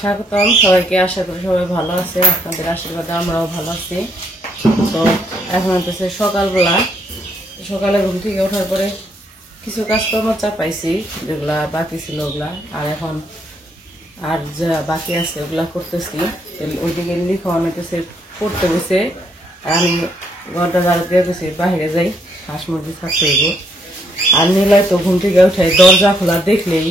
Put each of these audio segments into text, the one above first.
স্বাগতম সবাইকে। আশা করি সবাই ভালো আছে, আপনাদের আশীর্বাদে আমরাও ভালো আছি। তো এখন হচ্ছে সকালবেলা, সকালে ঘুম থেকে ওঠার পরে কিছু কাজকর্ম চাপাইছি, যেগুলা বাকি ছিল ওগুলা, আর এখন আর যা বাকি আছে ওগুলা করতেছি। ওইদিকে লিখন হইতেছে পড়তে বসে, আর আমি ঘরটা ঝাড়ু দিয়ে গেছি বাহিরে যাই, হাঁস মুরগি থাকতে হইব। আর নীলাই তো ঘুম থেকে উঠে দরজা খোলা দেখলেই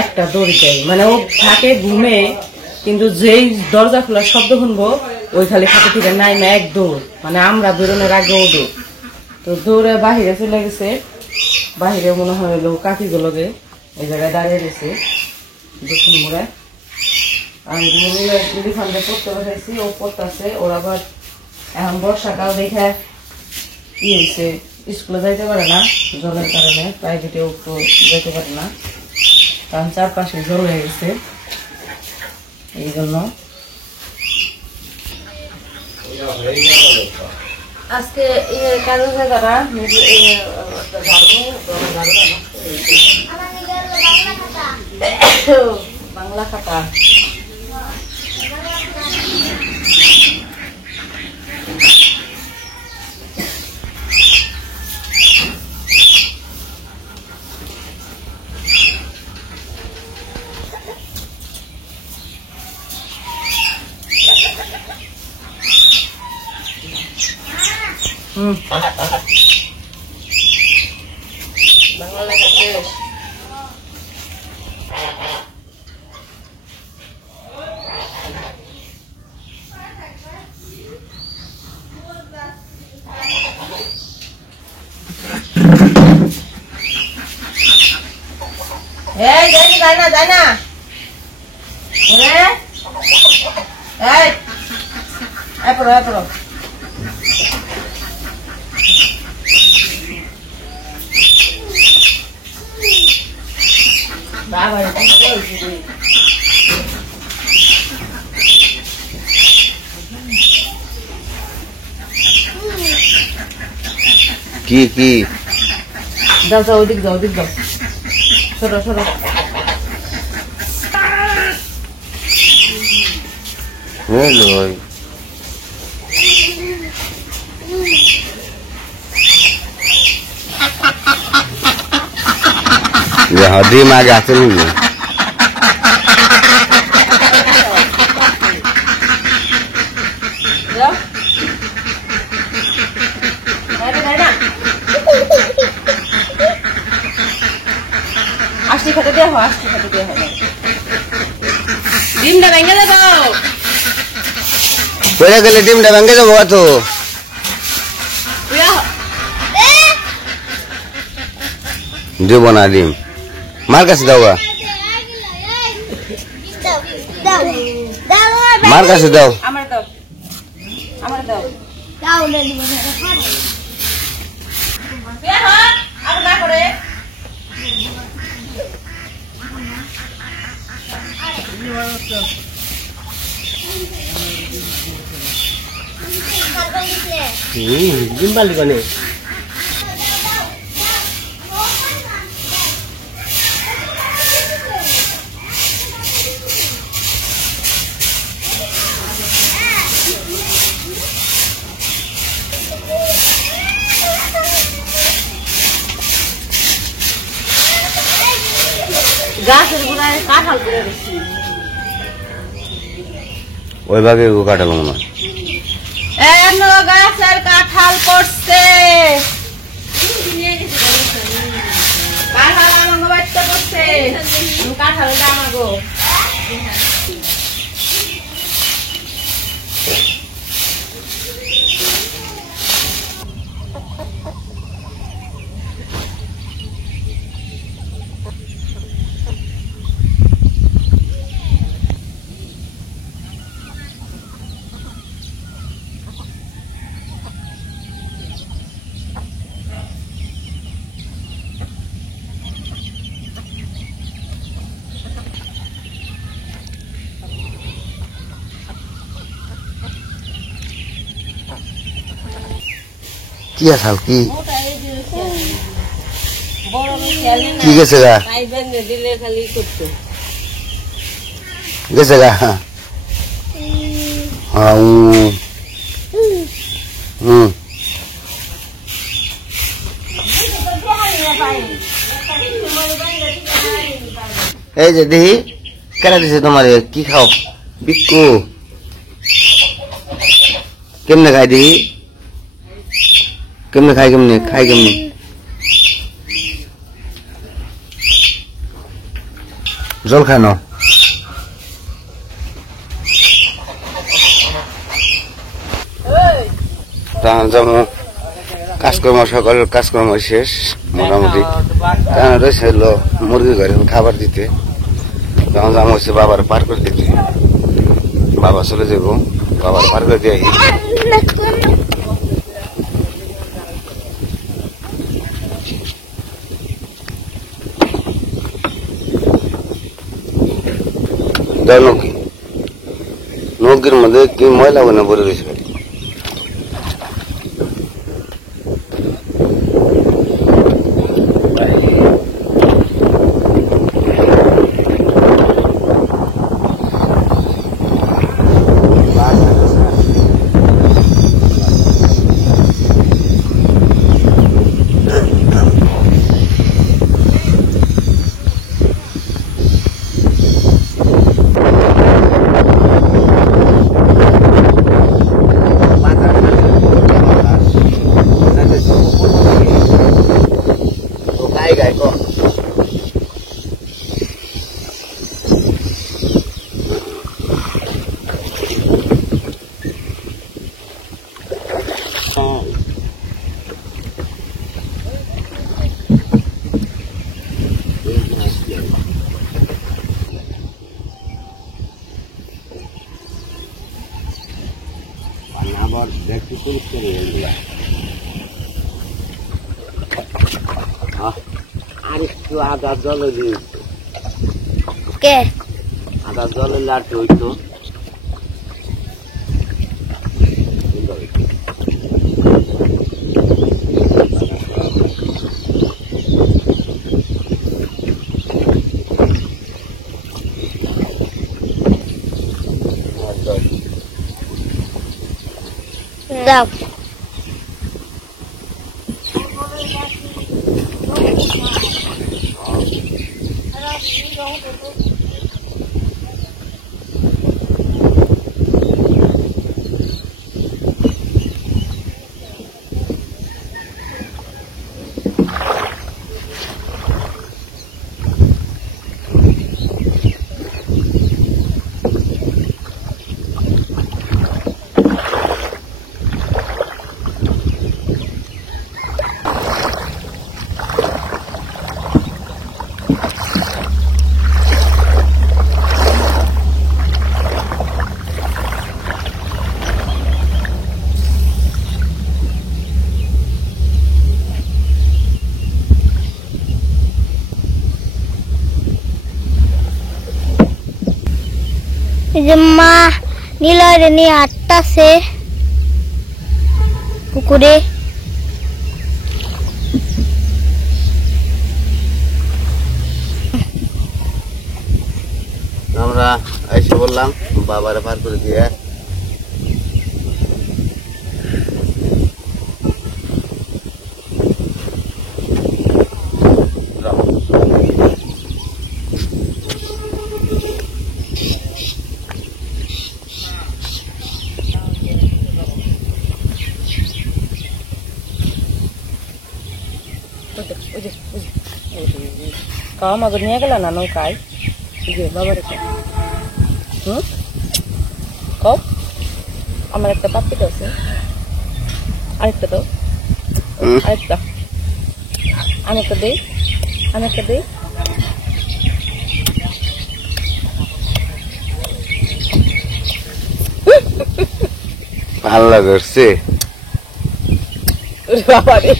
একটা দৌড় দেয়, মানে ও থাকে ঘুমে, কিন্তু যেই দরজা খোলার শব্দ শুনবো ওই খালি থাকে থেকে নাই না এক দৌড়, মানে আমরা বেরোনোর আগে ও দৌড়। তো দৌড়ে বাহিরে চলে গেছে, বাহিরে মনে হয় কাকিগুলোকে এই জায়গায় দাঁড়িয়ে গেছে দক্ষিণ মোড়ে। আমি লিখানটা পড়তে বসাইছি, ও পড়তেছে। ওর আবার এখন বর্ষাকাল দেখে কি হয়েছে, স্কুলে যাইতে পারে না জলের কারণে, প্রাইভেটেও তো যেতে পারে না, কারণ চারপাশে জল হয়ে গেছে। এই জন্য আজকে কাজের জায়গাটা বাংলা খাতা বাংলা লেখা শেষ। যায় না পড়ো বাবা কি কি যাও যাও, ওদিক যাও, ওদিক যাও, সরো সরো। ডিম আগে আসতে নিবি আশি খেতে দেওয়া হয়, আশি খেতে দেওয়া হয়। ডিমটা ভেঙে দেবো, পড়ে গেলে ডিমটা ভেঙে যাবো। তো দেব না ডিম, মার কাছে দাও, মার কাছে দাও। আমার দাও, আমার দাও, না করে ডিম পালি বানে গাছের গোড়ায় কাঁঠাল পড়ে গেছে, ওই ভাগে কাটালো মনে হয়। গাছের কাঁঠাল পড়ছে, কাঁঠাল আমাকে বাড়তে পড়ছে, কাঁঠাল আমাগো। কি আসাল কি কি গেছে গা দিলে খালি করতো গেছে গা হ্যাঁ এই যে দেখি কেন দিছে তোমার কি খাও বিক্কু কেমনে খাই দেখি কেমনে খাই কেমনে জল খায় না যেমন কাজকর্ম সকালের কাজকর্ম শেষ মোটামুটি কারণ রয়েছে হলো মুরগি ঘরে খাবার দিতে তখন যাম হচ্ছে বাবার পার করে দিতে বাবা চলে যাব বাবার পার করে দিয়ে নৌকি নৌকির মধ্যে কি ময়লা বনে পড়ে রয়েছে আবার দেখতে পরিষ্কার হয়ে গেল আর একটু আদা জলে দিয়েছে কে আদা জলে লাট হইতো দাও এই যে মা নীলরে নিয়ে আটটাছে পুকুরে আমরা এসে বললাম বাবারে পার করে দিয়ে কাও মাগুর নিয়ে গেল না নৌকায় যে বাবার কও আমার একটা পাপ্পিটা আছে আরেকটা তো আরেকটা আমি একটা দিই আল্লাহ করছে বাবারে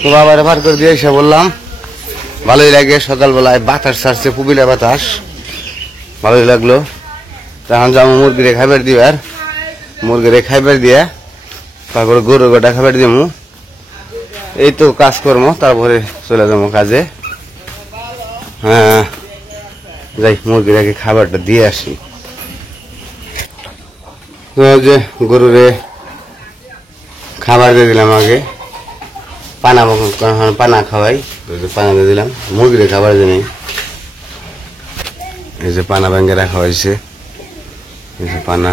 তো বাবারে পার করে দিয়ে এসে বললাম ভালোই লাগে সকালবেলায় বাতাস ছাড়ছে পুবিলা বাতাস ভালোই লাগলো তখন যাবো মুরগিরে খাইবার দিবার মুরগিরে খাইবার দিয়ে তারপরে গরু গোটা খাবার দিমু, এই তো কাজকর্ম, তারপরে চলে যাবো কাজে। হ্যাঁ যাই মুরগিটাকে খাবারটা দিয়ে আসি। তো যে গরুরে খাবার দিয়ে দিলাম, আগে পানা খাওয়াই, পানা দিয়ে দিলাম। মুরগিরে খাবার দিয়ে নেই, এই যে পানা ব্যাঙ্গে রাখা হয়েছে, এই যে পানা।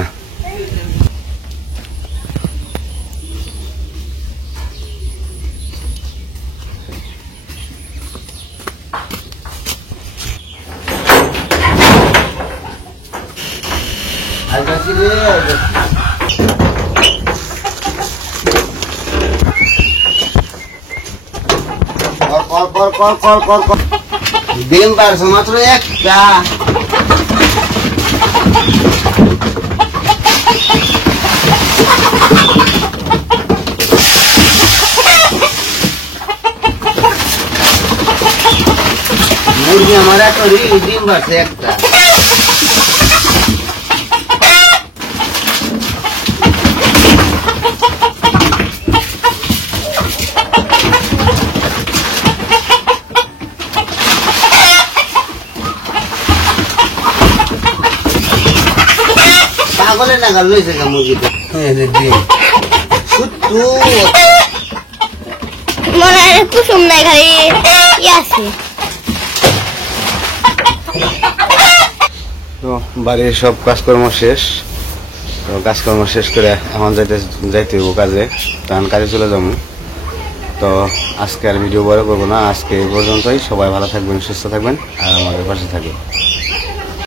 ডিম পারছো মাত্র একটা। মুরগি আমার এত ডিম পারছে একটা। পাগলের নাগাল লইছে গা মুরগিটা। মনে হয় কুসুম নাই, খালি আছে। তো বাড়ির সব কাজকর্ম শেষ, তো কাজকর্ম শেষ করে এখন যাইতে হইব কাজে, তখন কাজে চলে যাবো। তো আজকে আর ভিডিও বড় করবো না, আজকে এই পর্যন্তই। সবাই ভালো থাকবেন, সুস্থ থাকবেন, আর আমাদের পাশে থাকবেন।